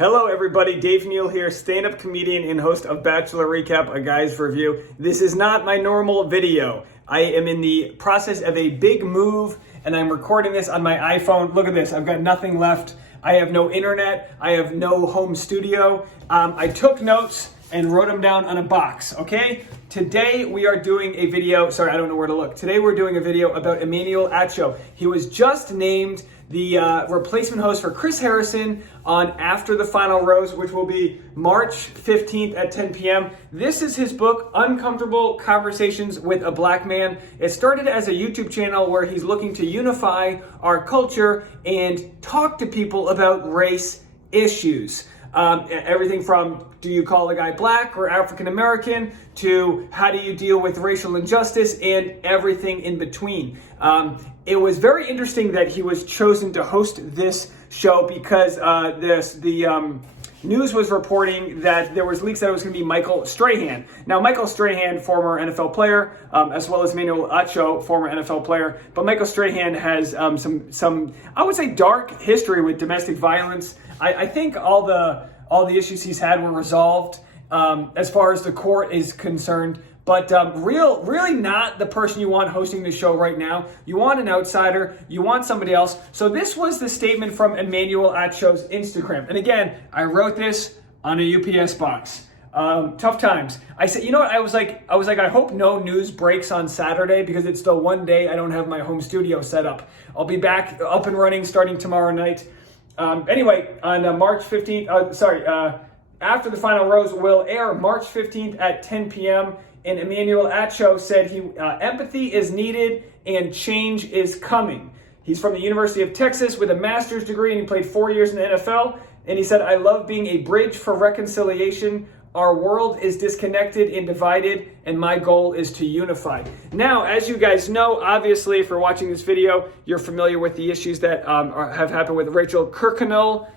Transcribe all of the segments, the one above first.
Hello everybody, Dave Neal here, stand-up comedian and host of Bachelor Recap, a guy's review. This is not my normal video. I am in the process of a big move and I'm recording this on my iPhone. Look at this, I've got nothing left. I have no internet, I have no home studio. I took notes and wrote them down on a box, okay? Today we are doing a video, sorry, I don't know where to look. Today we're doing a video about Emmanuel Acho. He was just named the replacement host for Chris Harrison on After the Final Rose, which will be March 15th at 10 p.m. This is his book, Uncomfortable Conversations with a Black Man. It started as a YouTube channel where he's looking to unify our culture and talk to people about race issues. Everything from, do you call a guy black or African American, to how do you deal with racial injustice, and everything in between. It was very interesting that he was chosen to host this show because the news was reporting that there was leaks that it was going to be Michael Strahan. Now, Michael Strahan, former NFL player, as well as Emmanuel Acho, former NFL player, but Michael Strahan has some I would say dark history with domestic violence. I think all the issues he's had were resolved as far as the court is concerned. But really not the person you want hosting the show right now. You want an outsider. You want somebody else. So this was the statement from Emmanuel Acho's Instagram. And again, I wrote this on a UPS box. Tough times. I said, you know what? I was like, I hope no news breaks on Saturday because it's the one day I don't have my home studio set up. I'll be back up and running starting tomorrow night. Anyway, on March 15th, After the Final Rose will air March 15th at 10 p.m. And Emmanuel Acho said empathy is needed and change is coming. He's from the University of Texas with a master's degree and he played 4 years in the NFL. And he said, I love being a bridge for reconciliation. Our world is disconnected and divided, and my goal is to unify. Now, as you guys know, obviously, if you're watching this video, you're familiar with the issues that have happened with Rachel Kirkconnell,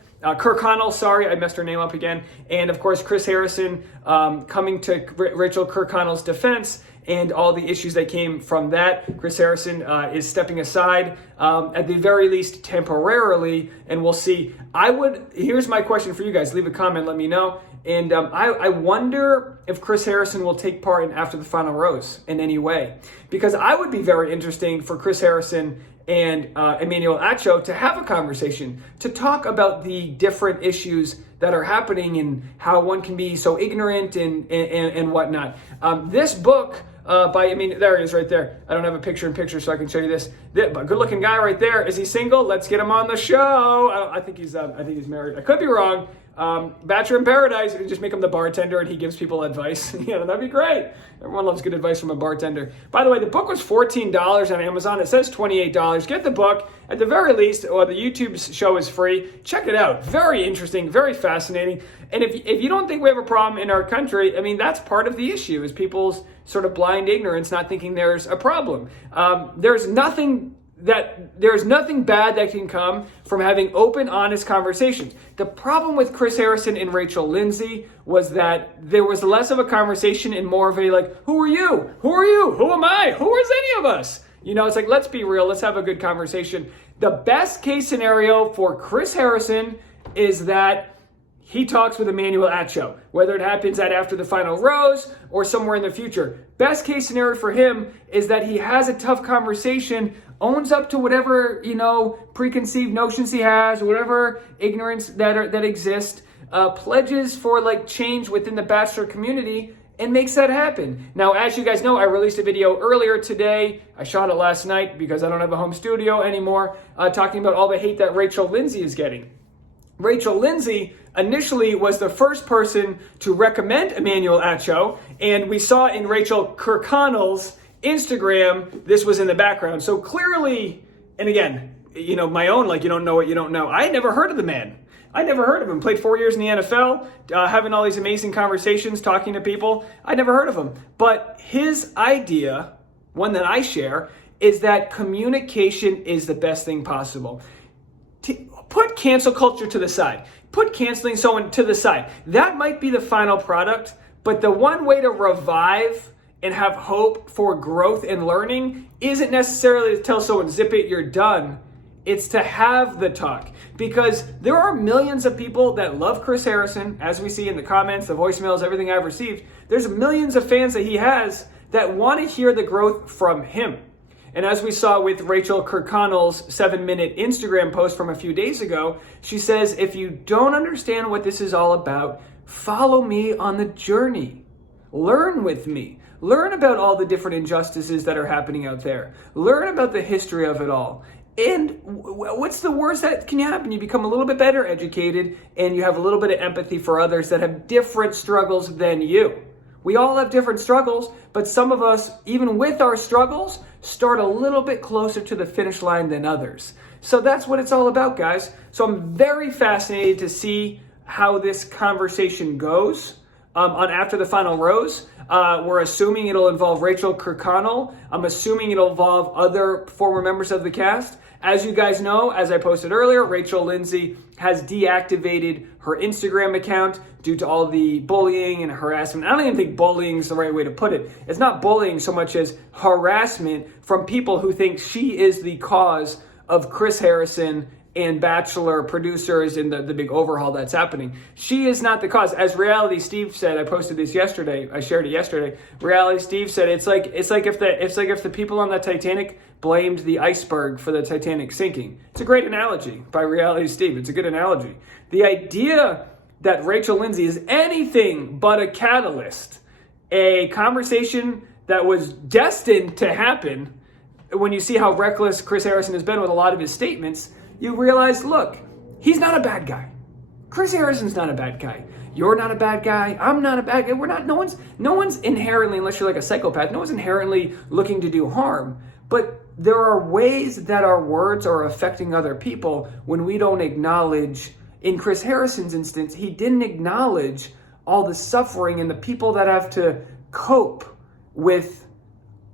sorry, I messed her name up again. And of course, Chris Harrison coming to Rachel Kirkconnell's defense and all the issues that came from that. Chris Harrison is stepping aside, at the very least temporarily, and we'll see. Here's my question for you guys. Leave a comment, let me know. And I wonder if Chris Harrison will take part in After the Final Rose in any way. Because I would be very interesting for Chris Harrison and Emmanuel Acho to have a conversation, to talk about the different issues that are happening and how one can be so ignorant and whatnot. This book there he is right there. I don't have a picture-in-picture so I can show you this. Good-looking guy right there. Is he single? Let's get him on the show. I think he's married. I could be wrong. Bachelor in Paradise, you just make him the bartender and he gives people advice. That'd be great. Everyone loves good advice from a bartender. By the way, the book was $14 on Amazon. It says $28. Get the book. At the very least, the YouTube show is free. Check it out. Very interesting, very fascinating. And if you don't think we have a problem in our country, that's part of the issue, is people's sort of blind ignorance, not thinking there's a problem. There's nothing bad that can come from having open, honest conversations. The problem with Chris Harrison and Rachel Lindsay was that there was less of a conversation and more of a who are you? Who are you? Who am I? Who is any of us? It's like, let's be real. Let's have a good conversation. The best case scenario for Chris Harrison is that he talks with Emmanuel Acho, whether it happens at After the Final Rose or somewhere in the future. Best case scenario for him is that he has a tough conversation, owns up to whatever, preconceived notions he has, whatever ignorance that exists, pledges for change within the Bachelor community, and makes that happen. Now, as you guys know, I released a video earlier today. I shot it last night because I don't have a home studio anymore, talking about all the hate that Rachel Lindsay is getting. Rachel Lindsay initially was the first person to recommend Emmanuel Acho, and we saw in Rachel Kirkconnell's Instagram, this was in the background. So clearly, and again, my own, you don't know what you don't know. I had never heard of the man. I never heard of him. Played 4 years in the NFL, having all these amazing conversations, talking to people. I never heard of him. But his idea, one that I share, is that communication is the best thing possible. Put cancel culture to the side. Put canceling someone to the side. That might be the final product, but the one way to revive and have hope for growth and learning isn't necessarily to tell someone, zip it, you're done. It's to have the talk, because there are millions of people that love Chris Harrison, as we see in the comments, the voicemails, everything I've received. There's millions of fans that he has that want to hear the growth from him. And as we saw with Rachel Kirkconnell's 7-minute Instagram post from a few days ago, she says, if you don't understand what this is all about, follow me on the journey. Learn with me. Learn about all the different injustices that are happening out there. Learn about the history of it all. And what's the worst that can happen? You become a little bit better educated and you have a little bit of empathy for others that have different struggles than you. We all have different struggles, but some of us, even with our struggles, start a little bit closer to the finish line than others. So that's what it's all about, guys. So I'm very fascinated to see how this conversation goes on After the Final Rose. We're assuming it'll involve Rachel Kirkconnell. I'm assuming it'll involve other former members of the cast. As you guys know, as I posted earlier, Rachel Lindsay has deactivated her Instagram account due to all the bullying and harassment. I don't even think bullying is the right way to put it. It's not bullying so much as harassment from people who think she is the cause of Chris Harrison and Bachelor producers and the big overhaul that's happening. She is not the cause. As Reality Steve said, I posted this yesterday. I shared it yesterday. Reality Steve said it's like if the people on the Titanic blamed the iceberg for the Titanic sinking. It's a great analogy by Reality Steve. It's a good analogy. The idea that Rachel Lindsay is anything but a catalyst, a conversation that was destined to happen. When you see how reckless Chris Harrison has been with a lot of his statements, you realize, look, he's not a bad guy. Chris Harrison's not a bad guy. You're not a bad guy. I'm not a bad guy. We're not. No one's inherently, unless you're like a psychopath, no one's inherently looking to do harm. But there are ways that our words are affecting other people when we don't acknowledge. In Chris Harrison's instance, he didn't acknowledge all the suffering and the people that have to cope with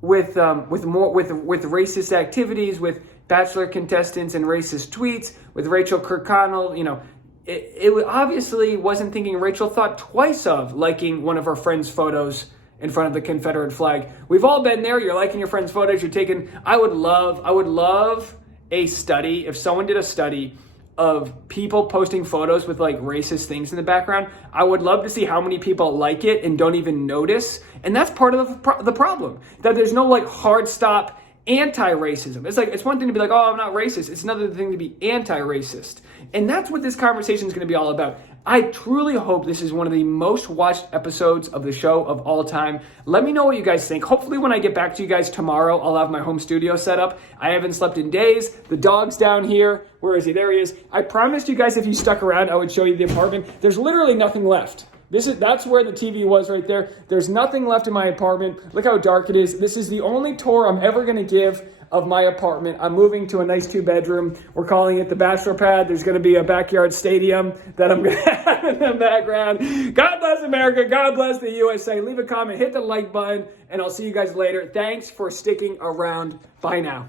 racist activities, with Bachelor contestants and racist tweets, with Rachel Kirkconnell. You know, it obviously wasn't thinking Rachel thought twice of liking one of her friend's photos in front of the Confederate flag. We've all been there. You're liking your friend's photos. You're taking. I would love a study. If someone did a study of people posting photos with like racist things in the background, I would love to see how many people like it and don't even notice. And that's part of the problem, that there's no like hard stop anti-racism. It's one thing to be like, oh, I'm not racist. It's another thing to be anti-racist. And that's what this conversation is going to be all about. I truly hope this is one of the most watched episodes of the show of all time. Let me know what you guys think. Hopefully when I get back to you guys tomorrow, I'll have my home studio set up. I haven't slept in days. The dog's down here. Where is he? There he is. I promised you guys if you stuck around, I would show you the apartment. There's literally nothing left. That's where the TV was right there. There's nothing left in my apartment. Look how dark it is. This is the only tour I'm ever going to give of my apartment. I'm moving to a nice 2-bedroom. We're calling it the Bachelor Pad. There's going to be a backyard stadium that I'm going to have in the background. God bless America. God bless the USA. Leave a comment, hit the like button, and I'll see you guys later. Thanks for sticking around. Bye now.